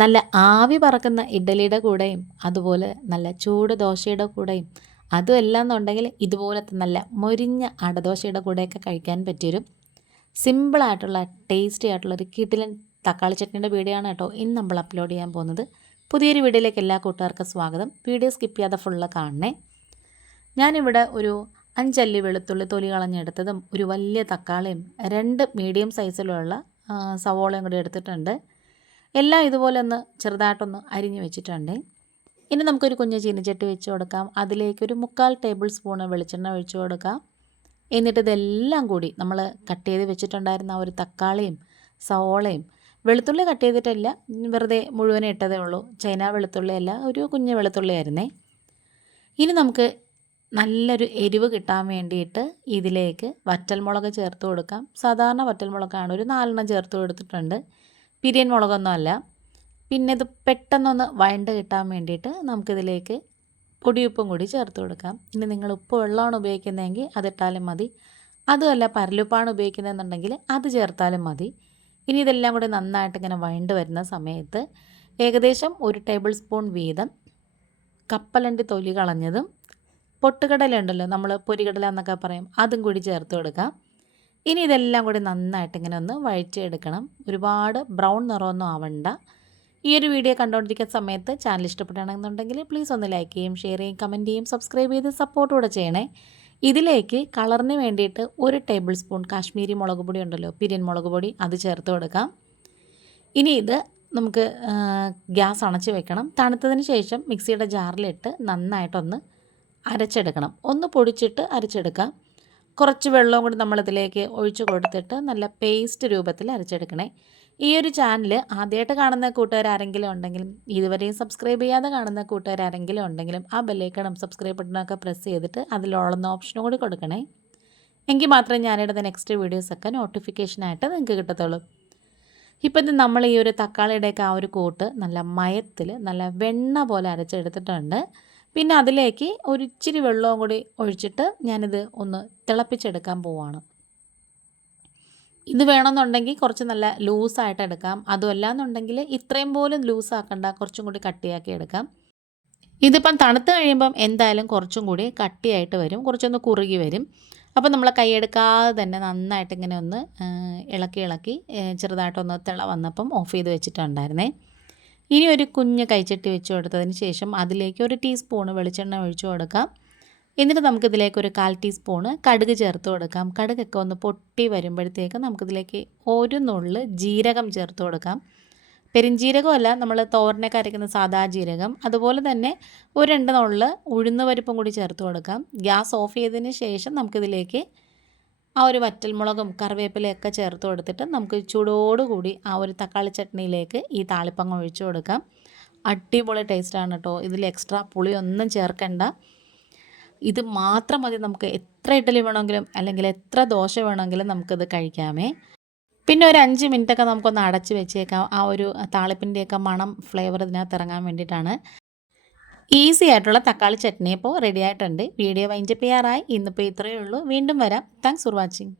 നല്ല ആവി പറക്കുന്ന ഇഡ്ഡലിയുടെ കൂടെയും അതുപോലെ നല്ല ചൂട് ദോശയുടെ കൂടെയും അതും എല്ലാം എന്നുണ്ടെങ്കിൽ ഇതുപോലത്തെ നല്ല മൊരിഞ്ഞ അടദോശയുടെ കൂടെയൊക്കെ കഴിക്കാൻ പറ്റിയൊരു സിമ്പിളായിട്ടുള്ള ടേസ്റ്റി ആയിട്ടുള്ളൊരു കിടിലൻ തക്കാളി ചട്നിയുടെ വീഡിയോ ആണ് കേട്ടോ ഇന്ന് നമ്മൾ അപ്ലോഡ് ചെയ്യാൻ പോകുന്നത്. പുതിയൊരു വീഡിയോയിലേക്ക് എല്ലാ കൂട്ടുകാർക്കും സ്വാഗതം. വീഡിയോ സ്കിപ്പ് ചെയ്യാതെ ഫുള്ള് കാണണേ. ഞാനിവിടെ ഒരു 5 അല്ലി വെളുത്തുള്ളി തൊലി കളഞ്ഞെടുത്തതും ഒരു വലിയ തക്കാളിയും 2 മീഡിയം സൈസിലുള്ള സവോളയും കൂടി എടുത്തിട്ടുണ്ട്. എല്ലാം ഇതുപോലെ ഒന്ന് ചെറുതായിട്ടൊന്ന് അരിഞ്ഞ് വെച്ചിട്ടുണ്ട്. ഇനി നമുക്കൊരു കുഞ്ഞ് ചീനിച്ചട്ടി വെച്ച് കൊടുക്കാം. അതിലേക്കൊരു 3/4 ടേബിൾ സ്പൂണ് വെളിച്ചെണ്ണ ഒഴിച്ച് കൊടുക്കാം. എന്നിട്ട് ഇതെല്ലാം കൂടി നമ്മൾ കട്ട് ചെയ്ത് വെച്ചിട്ടുണ്ടായിരുന്ന ഒരു തക്കാളിയും സവോളയും വെളുത്തുള്ളി കട്ട് ചെയ്തിട്ടില്ല, വെറുതെ മുഴുവൻ ഇട്ടതേ ഉള്ളൂ. ചൈന വെളുത്തുള്ളിയല്ല, ഒരു കുഞ്ഞ് വെളുത്തുള്ളിയായിരുന്നേ. ഇനി നമുക്ക് നല്ലൊരു എരിവ് കിട്ടാൻ വേണ്ടിയിട്ട് ഇതിലേക്ക് വറ്റൽമുളക് ചേർത്ത് കൊടുക്കാം. സാധാരണ വറ്റൽമുളകാണ്, ഒരു 4 ചേർത്ത് കൊടുത്തിട്ടുണ്ട്. പിരിയൻ മുളകൊന്നും അല്ല. പിന്നെ ഇത് പെട്ടെന്നൊന്ന് വഴണ്ട് കിട്ടാൻ വേണ്ടിയിട്ട് നമുക്കിതിലേക്ക് പൊടിയുപ്പും കൂടി ചേർത്ത് കൊടുക്കാം. ഇനി നിങ്ങൾ ഉപ്പ് വെള്ളമാണ് ഉപയോഗിക്കുന്നതെങ്കിൽ അതിട്ടാലും മതി, അതുമല്ല പരലുപ്പാണ് ഉപയോഗിക്കുന്നതെന്നുണ്ടെങ്കിൽ അത് ചേർത്താലും മതി. ഇനി ഇതെല്ലാം കൂടി നന്നായിട്ട് ഇങ്ങനെ വഴണ്ട് വരുന്ന സമയത്ത് ഏകദേശം 1 ടേബിൾ സ്പൂൺ വീതം കപ്പലണ്ടി തൊലി കളഞ്ഞതും പൊട്ടുകടല ഉണ്ടല്ലോ, നമ്മൾ പൊരികടല എന്നൊക്കെ പറയും, അതും കൂടി ചേർത്ത് കൊടുക്കാം. ഇനി ഇതെല്ലാം കൂടി നന്നായിട്ട് ഇങ്ങനെ ഒന്ന് വഴറ്റിയെടുക്കണം. ഒരുപാട് ബ്രൗൺ നിറമൊന്നും ആവണ്ട. ഈ ഒരു വീഡിയോ കണ്ടുകൊണ്ടിരിക്കുന്ന സമയത്ത് ചാനൽ ഇഷ്ടപ്പെടുകയാണെന്നുണ്ടെങ്കിൽ പ്ലീസ് ഒന്ന് ലൈക്ക് ചെയ്യും, ഷെയർ ചെയ്യും, കമൻറ്റ് ചെയ്യും, സബ്സ്ക്രൈബ് ചെയ്ത് സപ്പോർട്ട് കൂടെ ചെയ്യണേ. ഇതിലേക്ക് കളറിന് വേണ്ടിയിട്ട് 1 ടേബിൾ സ്പൂൺ കാശ്മീരി മുളക് പൊടി ഉണ്ടല്ലോ, പിരിയൻ മുളക് പൊടി, അത് ചേർത്ത് കൊടുക്കാം. ഇനി ഇത് നമുക്ക് ഗ്യാസ് അണച്ച് വെക്കണം. തണുത്തതിന് ശേഷം മിക്സിയുടെ ജാറിലിട്ട് നന്നായിട്ടൊന്ന് അരച്ചെടുക്കണം. ഒന്ന് പൊടിച്ചിട്ട് അരച്ചെടുക്കാം. കുറച്ച് വെള്ളവും കൂടി നമ്മളിതിലേക്ക് ഒഴിച്ച് കൊടുത്തിട്ട് നല്ല പേസ്റ്റ് രൂപത്തിൽ അരച്ചെടുക്കണേ. ഈ ഒരു ചാനൽ ആദ്യമായിട്ട് കാണുന്ന കൂട്ടുകാരെങ്കിലും ഉണ്ടെങ്കിലും ഇതുവരെയും സബ്സ്ക്രൈബ് ചെയ്യാതെ കാണുന്ന കൂട്ടുകാരെങ്കിലും ഉണ്ടെങ്കിലും ആ ബെല്ലൈക്കണും സബ്സ്ക്രൈബ് ബട്ടണൊക്കെ പ്രസ് ചെയ്തിട്ട് അതിലുള്ള ഓപ്ഷനും കൂടി കൊടുക്കണേ. എങ്കിൽ മാത്രമേ ഞാനിടുന്ന നെക്സ്റ്റ് വീഡിയോസൊക്കെ നോട്ടിഫിക്കേഷനായിട്ട് നിങ്ങൾക്ക് കിട്ടത്തുള്ളൂ. ഇപ്പം നമ്മൾ ഈ ഒരു തക്കാളിയുടെയൊക്കെ ആ ഒരു കൂട്ട് നല്ല മയത്തിൽ നല്ല വെണ്ണ പോലെ അരച്ചെടുത്തിട്ടുണ്ട്. പിന്നെ അതിലേക്ക് ഒരു ഇച്ചിരി വെള്ളവും കൂടി ഒഴിച്ചിട്ട് ഞാനിത് ഒന്ന് തിളപ്പിച്ചെടുക്കാൻ പോവാണ്. ഇത് വേണമെന്നുണ്ടെങ്കിൽ കുറച്ച് നല്ല ലൂസായിട്ട് എടുക്കാം, അതുമല്ല എന്നുണ്ടെങ്കിൽ ഇത്രയും പോലും ലൂസാക്കണ്ട, കുറച്ചും കൂടി കട്ടിയാക്കി എടുക്കാം. ഇതിപ്പം തണുത്ത് കഴിയുമ്പം എന്തായാലും കുറച്ചും കൂടി കട്ടിയായിട്ട് വരും, കുറച്ചൊന്ന് കുറുകി വരും. അപ്പം നമ്മൾ കൈയെടുക്കാതെ തന്നെ നന്നായിട്ട് ഇങ്ങനെ ഒന്ന് ഇളക്കി ചെറുതായിട്ടൊന്ന് തിള വന്നപ്പം ഓഫ് ചെയ്ത് വെച്ചിട്ടുണ്ടായിരുന്നേ. ഇനി ഒരു കുഞ്ഞ് കൈച്ചട്ടി വെച്ച് കൊടുത്തതിന് ശേഷം അതിലേക്ക് 1 ടീസ്പൂണ് വെളിച്ചെണ്ണ ഒഴിച്ചു കൊടുക്കാം. എന്നിട്ട് നമുക്കിതിലേക്ക് ഒരു 1/4 ടീസ്പൂണ് കടുക് ചേർത്ത് കൊടുക്കാം. കടുകൊക്കെ ഒന്ന് പൊട്ടി വരുമ്പോഴത്തേക്ക് നമുക്കിതിലേക്ക് 1 നുള്ള് ജീരകം ചേർത്ത് കൊടുക്കാം. പെരിഞ്ജീരകമല്ല, നമ്മൾ തോരനൊക്കെ അരയ്ക്കുന്ന സാദാ ജീരകം. അതുപോലെ തന്നെ ഒരു 2 നുള്ള് ഉഴുന്ന് പരിപ്പും കൂടി ചേർത്ത് കൊടുക്കാം. ഗ്യാസ് ഓഫ് ചെയ്തതിന് ശേഷം നമുക്കിതിലേക്ക് ആ ഒരു വറ്റൽമുളകും കറിവേപ്പിലയൊക്കെ ചേർത്ത് കൊടുത്തിട്ട് നമുക്ക് ചൂടോടുകൂടി ആ ഒരു തക്കാളി ചട്നിയിലേക്ക് ഈ താളിപ്പങ്ങ് ഒഴിച്ചു കൊടുക്കാം. അടിപൊളി ടേസ്റ്റാണ് കേട്ടോ. ഇതിൽ എക്സ്ട്രാ പുളിയൊന്നും ചേർക്കണ്ട. ഇത് മാത്രം മതി. നമുക്ക് എത്ര ഇഡ്ഡലി വേണമെങ്കിലും അല്ലെങ്കിൽ എത്ര ദോശ വേണമെങ്കിലും നമുക്കിത് കഴിക്കാമേ. പിന്നെ ഒരു 5 മിനിറ്റൊക്കെ നമുക്കൊന്ന് അടച്ച് വെച്ചേക്കാം. ആ ഒരു താളിപ്പിൻ്റെയൊക്കെ മണം, ഫ്ലേവർ ഇതിനകത്ത് ഇറങ്ങാൻ വേണ്ടിയിട്ടാണ്. ഈസി ആയിട്ടുള്ള തക്കാളി ചട്നി ഇപ്പോൾ റെഡി ആയിട്ടുണ്ട്. വീഡിയോ വൈൻഡപ്പ് ചെയ്യാറായി. ഇന്നിപ്പോൾ ഇത്രയേ ഉള്ളൂ. വീണ്ടും വരാം. Thanks for watching.